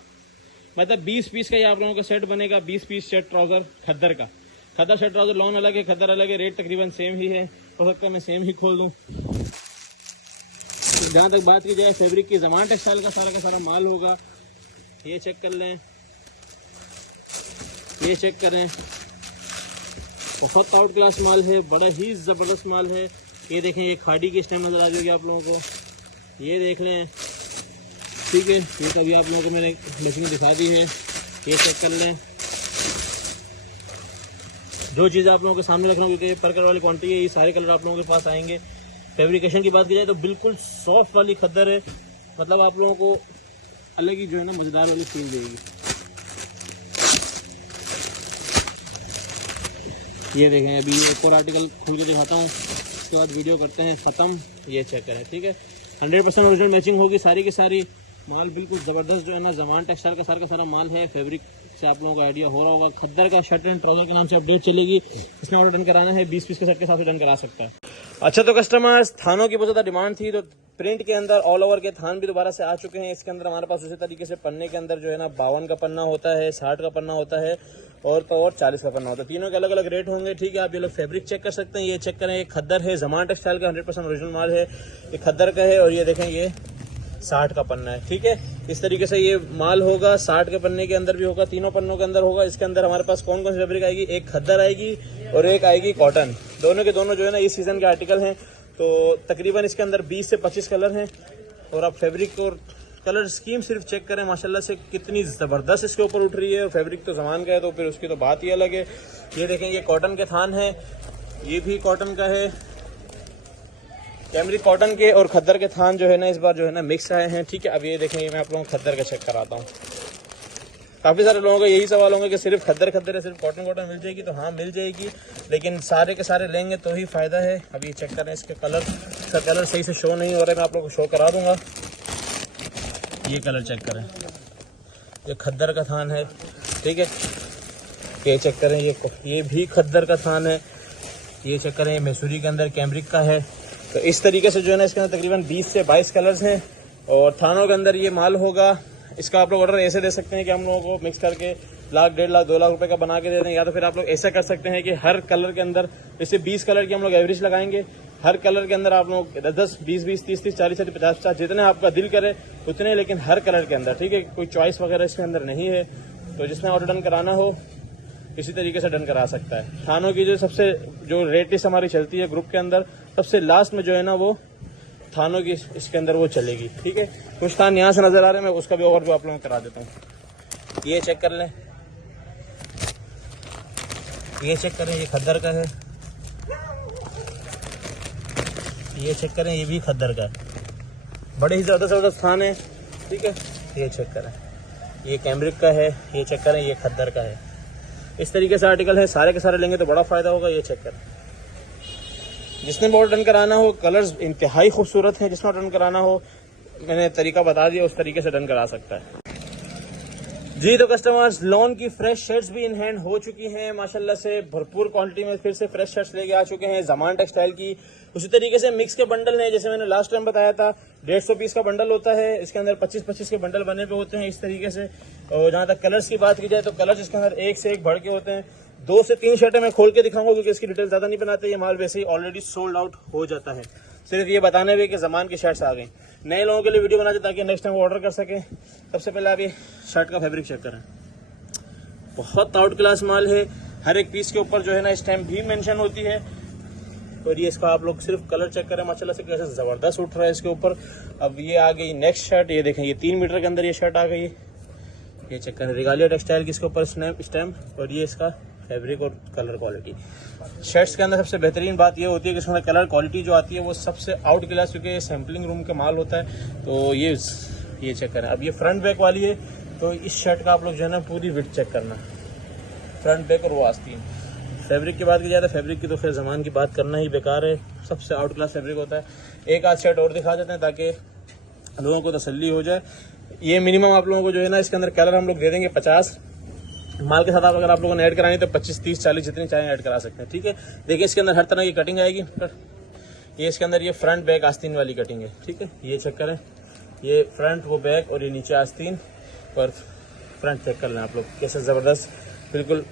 मतलब 20 पीस का ये आप लोगों का सेट बनेगा। 20 पीस शर्ट ट्राउजर खद्दर का, खद्दर शर्ट ट्राउजर लॉन अलग है, खद्दर अलग है, रेट तकरीबन सेम ही है। हो सकता है मैं सेम ही खोल दूँ। तो जहाँ तक बात की जाए फैब्रिक की, ज़माना टेक्सटाइल का सारा माल होगा। ये चेक कर लें, ये चेक करें, बहुत आउट क्लास माल है, बड़ा ही ज़बरदस्त माल है। ये देखें, ये खाड़ी की स्टैम्प नज़र आ जाएगी आप लोगों को, ये देख लें, ठीक है। ये तभी आप लोगों को मैंने मशीन दिखा दी है, ये चेक कर लें। जो चीज़ आप लोगों के सामने रख रहा हूँ, क्योंकि पर कलर वाली क्वांटिटी है, ये सारे कलर आप लोगों के पास आएंगे। फैब्रिकेशन की बात की जाए तो बिल्कुल सॉफ्ट वाली खद्दर है, मतलब आप लोगों को अलग ही जो है ना मज़ेदार वाली फील देगी। ये देखें, अभी एक और आर्टिकल खोल के दिखाता हूँ, उसके बाद वीडियो करते हैं ख़त्म। ये चेक करें, ठीक है। 100% ओरिजिनल मैचिंग होगी सारी की सारी। माल बिल्कुल ज़बरदस्त जो है ना ज़माना टेक्सटाइल का सारा माल है। फैब्रिक से आप लोगों को आइडिया हो रहा होगा। खद्दर का शर्ट एंड ट्राउजर के नाम से अपडेट चलेगी। इसमें ऑर्डर डन कराना है 20 पीस के सेट के साथ डन करा सकता है। अच्छा, तो कस्टमर्स, थानों की बहुत ज़्यादा डिमांड थी, तो प्रिंट के अंदर ऑल ओवर के थान भी दोबारा से आ चुके हैं। इसके अंदर हमारे पास उसी तरीके से पन्ने के अंदर जो है ना 52 का पन्ना होता है, 60 का पन्ना होता है, और 40 का पन्ना होता है। तीनों के अलग अलग रेट होंगे, ठीक है। आप ये लोग फैब्रिक चेक कर सकते हैं, ये चेक करें, ये खद्दर है, ज़माना टेक्सटाइल का 100% ओरिजिनल माल है, ये खद्दर का है। और ये देखें, ये 60 का पन्ना है, ठीक है। इस तरीके से ये माल होगा, 60 के पन्ने के अंदर भी होगा, तीनों पन्नों के अंदर होगा। इसके अंदर हमारे पास कौन कौन सी फैब्रिक आएगी, एक खद्दर आएगी और एक आएगी कॉटन। दोनों के दोनों जो है ना इस सीज़न के आर्टिकल हैं। तो तकरीबन इसके अंदर 20 से 25 कलर हैं। और आप फैब्रिक और कलर स्कीम सिर्फ चेक करें, माशाल्लाह से कितनी ज़बरदस्त इसके ऊपर उठ रही है। और फैब्रिक तो ज़मान का है, तो फिर उसकी तो बात ही अलग है। ये देखें, ये कॉटन के थान है, ये भी कॉटन का है। कैमरिक कॉटन के और खद्दर के थान जो है ना इस बार जो है ना मिक्स आए हैं, ठीक है। अब ये देखें, मैं आप लोगों को खद्दर का चेक कराता हूँ। काफ़ी सारे लोगों का यही सवाल होंगे कि सिर्फ खद्दर है, सिर्फ कॉटन मिल जाएगी। तो हाँ, मिल जाएगी, लेकिन सारे के सारे लेंगे तो ही फ़ायदा है। अब ये चेक करें, इसके कलर इसका कलर सही से शो नहीं हो रहा है, मैं आप लोगों को शो करा दूंगा। ये कलर चेक करें, ये खद्दर का थान है, ठीक है। ये चेक करें, ये भी खद्दर का थान है। ये चेक करें, मैसूरी के अंदर कैमरिक का है। तो इस तरीके से जो है ना इसके अंदर तकरीबन 20 से 22 कलर्स हैं और थानों के अंदर ये माल होगा। इसका आप लोग ऑर्डर ऐसे दे सकते हैं कि हम लोगों को मिक्स करके 1,00,000, 1.5 लाख, 2 लाख रुपए का बना के दे दें, या तो फिर आप लोग ऐसा कर सकते हैं कि हर कलर के अंदर जैसे 20 कलर की हम लोग एवरेज लगाएंगे, हर कलर के अंदर आप लोग 10, 20, 20, 30, 30, 40, 40, 50, 50 जितने आपका दिल करे उतने, लेकिन हर कलर के अंदर, ठीक है। कोई चॉइस वगैरह इसके अंदर नहीं है। तो जिसने ऑर्डर डन कराना हो इसी तरीके से डन करा सकता है। थानों की जो रेट लिस्ट हमारी चलती है ग्रुप के अंदर, सबसे लास्ट में जो है ना वो थानों की इसके अंदर वो चलेगी, ठीक है। कुछ थान यहाँ से नजर आ रहे हैं, मैं उसका भी ओवरव्यू आप लोगों को करा देता हूँ। ये चेक कर लें, ये चेक करें, ये खद्दर का है। ये चेक करें, ये भी खद्दर का है। बड़े ही ज़्यादा जबरदस्त थान है, ठीक है। ये चेक करें, ये कैमरिक का है। ये चेक करें, ये खद्दर का है। इस तरीके से आर्टिकल है, सारे के सारे लेंगे तो बड़ा फ़ायदा होगा। ये चेक करें, जिसने भी ऑर्डर डन कराना हो, कलर्स इंतहाई खूबसूरत है। जिसने ऑर्डर डन कराना हो, मैंने तरीका बता दिया, उस तरीके से डन करा सकता है जी। तो कस्टमर्स, लॉन की फ्रेश शर्ट्स भी इन हैंड हो चुकी हैं माशाल्लाह से। भरपूर क्वांटिटी में फिर से फ्रेश शर्ट्स लेके आ चुके हैं जमान टेक्सटाइल की। उसी तरीके से मिक्स के बंडल हैं, जैसे मैंने लास्ट टाइम बताया था 150 पीस का बंडल होता है। इसके अंदर 25-25 के बंडल बने पे होते हैं इस तरीके से। और जहाँ तक कलर्स की बात की जाए तो कलर्स इसके अंदर एक से एक बढ़ के होते हैं। 2 से 3 शर्टें मैं खोल के दिखाऊंगा क्योंकि इसकी डिटेल ज्यादा नहीं बनाते, ये माल वैसे ही ऑलरेडी सोल्ड आउट हो जाता है। सिर्फ ये बताने भी कि जमान की शर्ट्स आ गई। नए लोगों के लिए वीडियो बनाते ताकि नेक्स्ट टाइम वो ऑर्डर कर सकें। सबसे पहले आप ये शर्ट का फैब्रिक चेक करें, बहुत आउट क्लास माल है। हर एक पीस के ऊपर जो है ना स्टैम्प भी मेंशन होती है। और ये इसका आप लोग सिर्फ कलर चेक करें माशाल्लाह से कैसे जबरदस्त उठ रहा है इसके ऊपर। अब ये आ गई नेक्स्ट शर्ट, ये देखें, ये 3 मीटर के अंदर ये शर्ट आ गई। ये चेक करें, रिगालिया टेक्सटाइल की इसके ऊपर स्टैम्प। और ये इसका फैब्रिक और कलर क्वालिटी। शर्ट्स के अंदर सबसे बेहतरीन बात ये होती है कि इसमें कलर क्वालिटी जो आती है वो सबसे आउट क्लास, क्योंकि ये सैम्पलिंग रूम के माल होता है। तो ये चेक करें। अब ये फ्रंट बैक वाली है, तो इस शर्ट का आप लोग जो है ना पूरी विड्थ चेक करना, फ्रंट बैक और वो आस्तीन। फैब्रिक की बात की जाए तो फैब्रिक की तो फिर जमान की बात करना ही बेकार है, सबसे आउट क्लास फैब्रिक होता है। एक आध शर्ट और दिखा देते हैं ताकि लोगों को तसल्ली हो जाए। ये मिनिमम आप लोगों को जो है ना इसके अंदर कलर हम लोग दे देंगे 50। माल के साथ अगर आप लोगों ने ऐड करानी तो 25, 30, 40 जितनी चाहें ऐड करा सकते हैं, ठीक है। देखिए इसके अंदर हर तरह की कटिंग आएगी। ये इसके अंदर ये फ्रंट बैक आस्तीन वाली कटिंग है, ठीक है। ये चेक करें, ये फ्रंट वो बैक और ये नीचे आस्तीन और फ्रंट चेक कर लें आप लोग कैसे ज़बरदस्त, बिल्कुल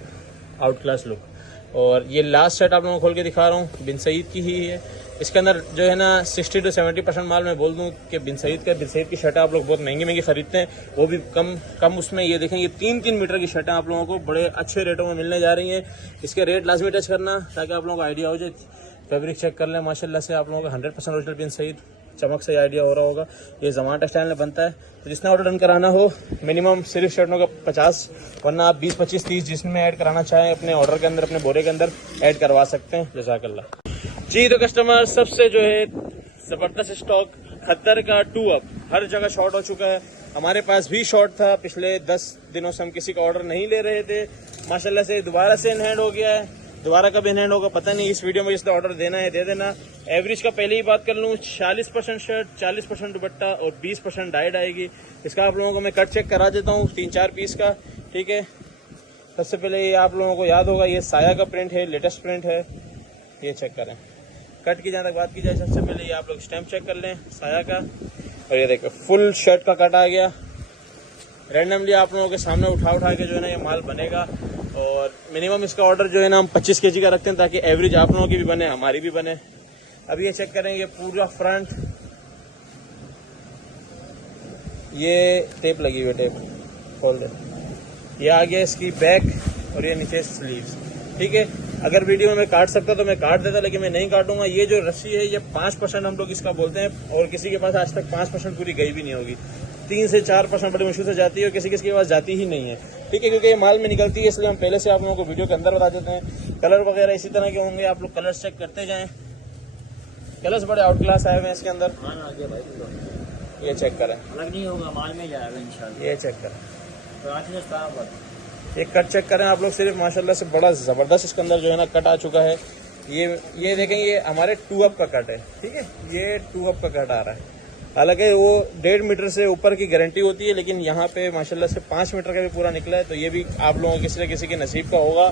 आउट क्लास लुक। और ये लास्ट शर्ट आप लोगों को खोल के दिखा रहा हूँ, बिन सईद की ही है। इसके अंदर जो है ना 60 से 70% माल मैं बोल दूं कि बिन सईद की शर्टें आप लोग बहुत महंगी खरीदते हैं, वो भी कम उसमें। ये देखें, ये 3-3 मीटर की शर्टें आप लोगों को बड़े अच्छे रेटों में मिलने जा रही हैं। इसके रेट लाजमी टच करना ताकि आप लोगों को आइडिया हो जाए। फैब्रिक चेक कर लें माशाल्लाह से, आप लोगों को 100% ओरिजिनल बिन सईद चमक से आइडिया हो रहा होगा। ये जमान टेक्सटाइल में बनता है। तो जिसने ऑर्डर डन कराना हो, मिनिमम सिर्फ शर्टों का 50, वरना आप 20, 25, 30 जिसमें ऐड कराना चाहें अपने ऑर्डर के अंदर, अपने बोरे के अंदर ऐड करवा सकते हैं। जज़ाकल्लाह जी। तो कस्टमर, सबसे जो है जबरदस्त स्टॉक खद्दर का 2 अप हर जगह शॉर्ट हो चुका है। हमारे पास भी शॉर्ट था, पिछले 10 दिनों से हम किसी का ऑर्डर नहीं ले रहे थे। माशाल्लाह से दोबारा से इन हैंड हो गया है। दोबारा कब इन हैंड होगा पता नहीं। इस वीडियो में जिसने ऑर्डर देना है दे देना। एवरेज का पहले ही बात कर लूँ, 40% शर्ट, 40% दुपट्टा और 20% डाइड आएगी। इसका आप लोगों को मैं कट चेक करा देता हूँ 3-4 पीस का, ठीक है। सबसे पहले ये आप लोगों को याद होगा, ये साया का प्रिंट है, लेटेस्ट प्रिंट है। ये चेक करें। कट की जहाँ तक बात की जाए, सबसे पहले ये आप लोग स्टैम्प चेक कर लें साया का। और ये देखो फुल शर्ट का कट आ गया। रैंडमली आप लोगों के सामने उठा के जो है ना ये माल बनेगा। और मिनिमम इसका ऑर्डर जो है ना हम 25 kg का रखते हैं ताकि एवरेज आप लोगों की भी बने, हमारी भी बने। अब ये चेक करेंगे पूरा फ्रंट, ये टेप लगी हुई है, टेप खोल दे। ये आ गया इसकी बैक और ये नीचे स्लीव्स, ठीक है। अगर वीडियो में मैं काट सकता तो मैं काट देता, लेकिन मैं नहीं काटूंगा। ये जो रस्सी है ये 5% हम लोग इसका बोलते हैं, और किसी के पास आज तक 5% पूरी गई भी नहीं होगी। 3 से 4% बड़ी मुश्किल से जाती है और किसी के पास जाती ही नहीं है, ठीक है। क्योंकि ये माल में निकलती है, इसलिए हम पहले से आप लोगों को वीडियो के अंदर बता देते हैं। कलर वगैरह इसी तरह के होंगे, आप लोग कलर्स चेक करते जाएं। कलर्स बड़े आउट क्लास आए हुए हैं इसके अंदर। ये चेक करें, अलग नहीं होगा, माल में जाएगा इंशाल्लाह। ये चेक करें, तो एक कट चेक करें आप लोग सिर्फ। माशाल्लाह से बड़ा जबरदस्त इसके अंदर जो है ना कट आ चुका है। ये देखें, ये हमारे 2 अप का कट है, ठीक है, ये 2 अप का कट आ रहा है। हालांकि वो 1.5 मीटर से ऊपर की गारंटी होती है, लेकिन यहाँ पे माशाल्लाह से 5 मीटर का भी पूरा निकला है। तो ये भी आप लोगों किसी न किसी के नसीब का होगा।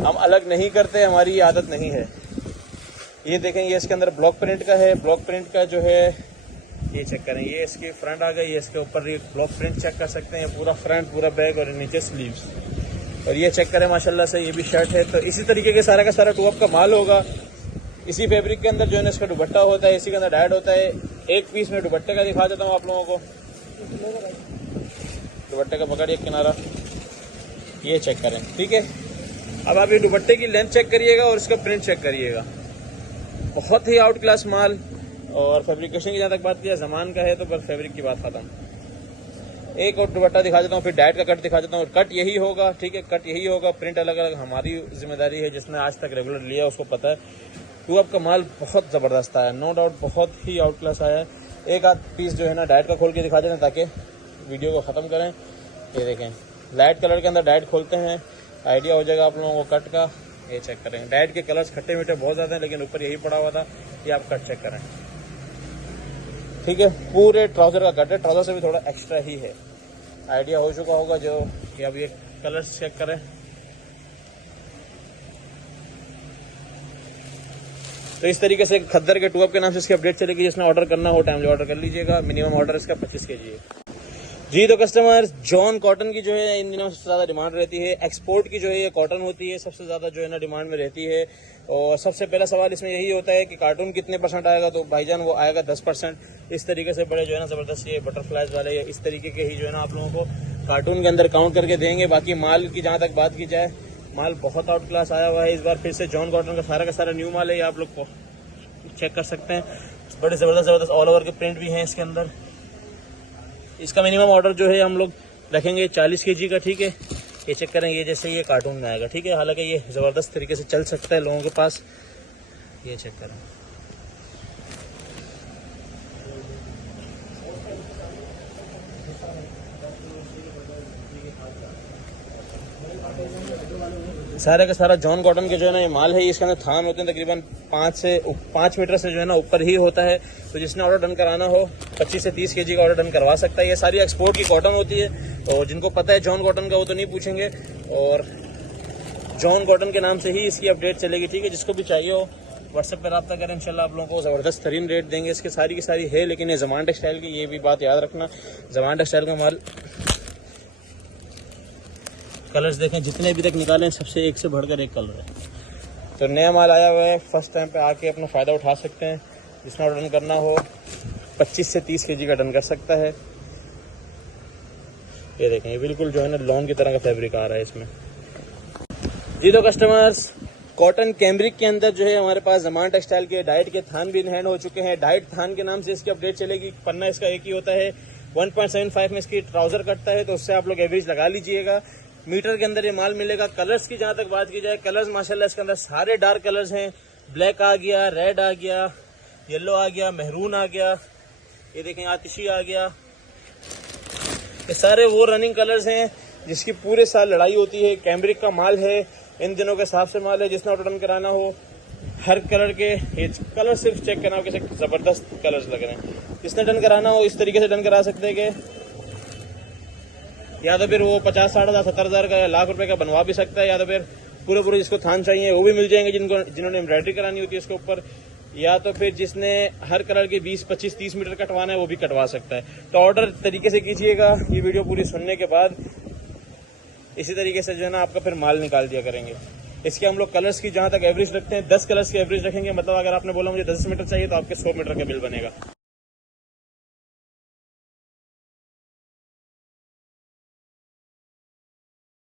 हम अलग नहीं करते, हमारी ये आदत नहीं है। ये देखें, ये इसके अंदर ब्लॉक प्रिंट का है। ब्लॉक प्रिंट का जो है ये चेक करें, ये इसकी फ्रंट आ गई, ये इसके ऊपर ये ब्लॉक प्रिंट चेक कर सकते हैं, पूरा फ्रंट, पूरा बैक और नीचे स्लीव्स। और ये चेक करें माशाल्लाह से, ये भी शर्ट है। तो इसी तरीके के सारा का सारा 2 अप का माल होगा। इसी फैब्रिक के अंदर जो है ना इसका दुपट्टा होता है, इसी के अंदर डाइड होता है। एक पीस में दुपट्टे का दिखा देता हूँ आप लोगों को। दुपट्टे का पकड़िए किनारा, ये चेक करें, ठीक है। अब आप ये दुपट्टे की लेंथ चेक करिएगा और इसका प्रिंट चेक करिएगा। बहुत ही आउट क्लास माल। और फैब्रिकेशन की जहाँ तक बात किया, ज़मान का है तो बस फैब्रिक की बात खत्म। एक और दुपट्टा दिखा देता हूँ, फिर डाइट का कट दिखा देता हूँ। कट यही होगा, ठीक है, कट यही होगा। प्रिंट अलग अलग हमारी जिम्मेदारी है, जिसने आज तक रेगुलर लिया उसको पता है। 2 अप का माल बहुत ज़बरदस्त आया, नो डाउट बहुत ही आउट क्लास आया है। एक आध पीस जो है ना डाइट का खोल के दिखा देना ताकि वीडियो को ख़त्म करें। ये देखें, लाइट कलर के अंदर डाइट खोलते हैं, आइडिया हो जाएगा आप लोगों को कट का। ये चेक करें, डाइट के कलर्स खट्टे मीठे बहुत ज़्यादा हैं, लेकिन ऊपर यही पड़ा हुआ था। ये आप कट चेक करें, ठीक है। पूरे ट्राउज़र का कट है, ट्राउज़र से भी थोड़ा एक्स्ट्रा ही है, आइडिया हो चुका होगा जो कि अब ये कलर्स चेक करें। तो इस तरीके से खद्दर के 2 अप के नाम से इसकी अपडेट चलेगी। जिसने ऑर्डर करना हो टाइमली ऑर्डर कर लीजिएगा। मिनिमम ऑर्डर इसका 25 kg है जी। तो कस्टमर्स, जॉन कॉटन की जो है इन दिनों सबसे ज़्यादा डिमांड रहती है। एक्सपोर्ट की जो है ये कॉटन होती है, सबसे ज़्यादा जो है ना डिमांड में रहती है। और सबसे पहला सवाल इसमें यही होता है कि कार्टून कितने % आएगा, तो भाईजान वो आएगा 10%। इस तरीके से बड़े जो है ना ज़बरदस्त ये बटरफ्लाइज वाले या इस तरीके के ही जो है ना आप लोगों को कार्टून के अंदर काउंट करके देंगे। बाकी माल की जहाँ तक बात की जाए, माल बहुत आउट क्लास आया हुआ है इस बार। फिर से जॉन कॉटन का सारा न्यू माल है, ये आप लोग को चेक कर सकते हैं। बड़े ज़बरदस्त ऑल ओवर के प्रिंट भी हैं इसके अंदर। इसका मिनिमम ऑर्डर जो है हम लोग रखेंगे 40 kg का, ठीक है। ये चेक करें, ये जैसे ये कार्टून में आएगा, ठीक है। हालांकि ये ज़बरदस्त तरीके से चल सकता है लोगों के पास। ये चेक करें, सारे का सारा जॉन कॉटन के जो है ना ये माल है। इसके अंदर थान होते हैं तकरीबन 5 मीटर से जो है ना ऊपर ही होता है। तो जिसने ऑर्डर डन कराना हो 25 से 30 kg का ऑर्डर डन करवा सकता है। ये सारी एक्सपोर्ट की कॉटन होती है, और जिनको पता है जॉन कॉटन का वो तो नहीं पूछेंगे। और जॉन कॉटन के नाम से ही इसकी अपडेट चलेगी, ठीक है। जिसको भी चाहिए हो व्हाट्सएप पर रब्ता करें, इंशाल्लाह आप लोगों को ज़बरदस्त तरीन रेट देंगे। इसके सारी की सारी है, लेकिन ये ज़मान टेक्सटाइल की, ये भी बात याद रखना, ज़मान टेक्सटाइल का माल। कलर्स देखें, जितने अभी तक निकाले सबसे एक से बढ़कर एक कलर है। तो नया माल आया हुआ है, फर्स्ट टाइम पे आके अपना फ़ायदा उठा सकते हैं। जिसने ऑर्डर करना हो 25 से 30 kg का डन कर सकता है। ये देखें, ये बिल्कुल जो है ना लॉन की तरह का फैब्रिक आ रहा है इसमें जी। तो कस्टमर्स, कॉटन कैम्ब्रिक के अंदर जो है हमारे पास ज़मान टेक्सटाइल के डाइट के थान भी इन हैंड हो चुके हैं। डाइट थान के नाम से इसकी अपडेट चलेगी। पन्ना इसका एक ही होता है। 1.75 में इसकी ट्राउज़र कटता है, तो उससे आप लोग एवरेज लगा लीजिएगा। मीटर के अंदर ये माल मिलेगा। कलर्स की जहाँ तक बात की जाए, कलर्स माशाल्लाह इसके अंदर सारे डार्क कलर्स हैं। ब्लैक आ गया, रेड आ गया, येलो आ गया, मेहरून आ गया, ये देखें आतिशी आ गया। ये सारे वो रनिंग कलर्स हैं जिसकी पूरे साल लड़ाई होती है। कैम्ब्रिक का माल है, इन दिनों के हिसाब से माल है। जिसने ऑर्डर डन कराना हो हर कलर के, ये कलर सिर्फ चेक करना हो, कैसे ज़बरदस्त कलर्स लग रहे हैं। जिसने डन कराना हो इस तरीके से डन करा सकते हैं कि या तो फिर वो 50, 60 हज़ार, 70 हज़ार का या लाख रुपए का बनवा भी सकता है, या तो फिर पूरे जिसको थान चाहिए वो भी मिल जाएंगे जिन्होंने एम्ब्रॉयडरी करानी होती है इसके ऊपर, या तो फिर जिसने हर कलर के 20, 25, 30 मीटर कटवाना है वो भी कटवा सकता है। तो ऑर्डर तरीके से कीजिएगा। ये वीडियो पूरी सुनने के बाद इसी तरीके से जो है ना आपका फिर माल निकाल दिया करेंगे। इसके हम लोग कलर्स की जहाँ तक एवरेज रखते हैं 10 कलर्स की एवरेज रखेंगे। मतलब अगर आपने बोला मुझे 10 मीटर चाहिए तो आपके 100 मीटर का बिल बनेगा।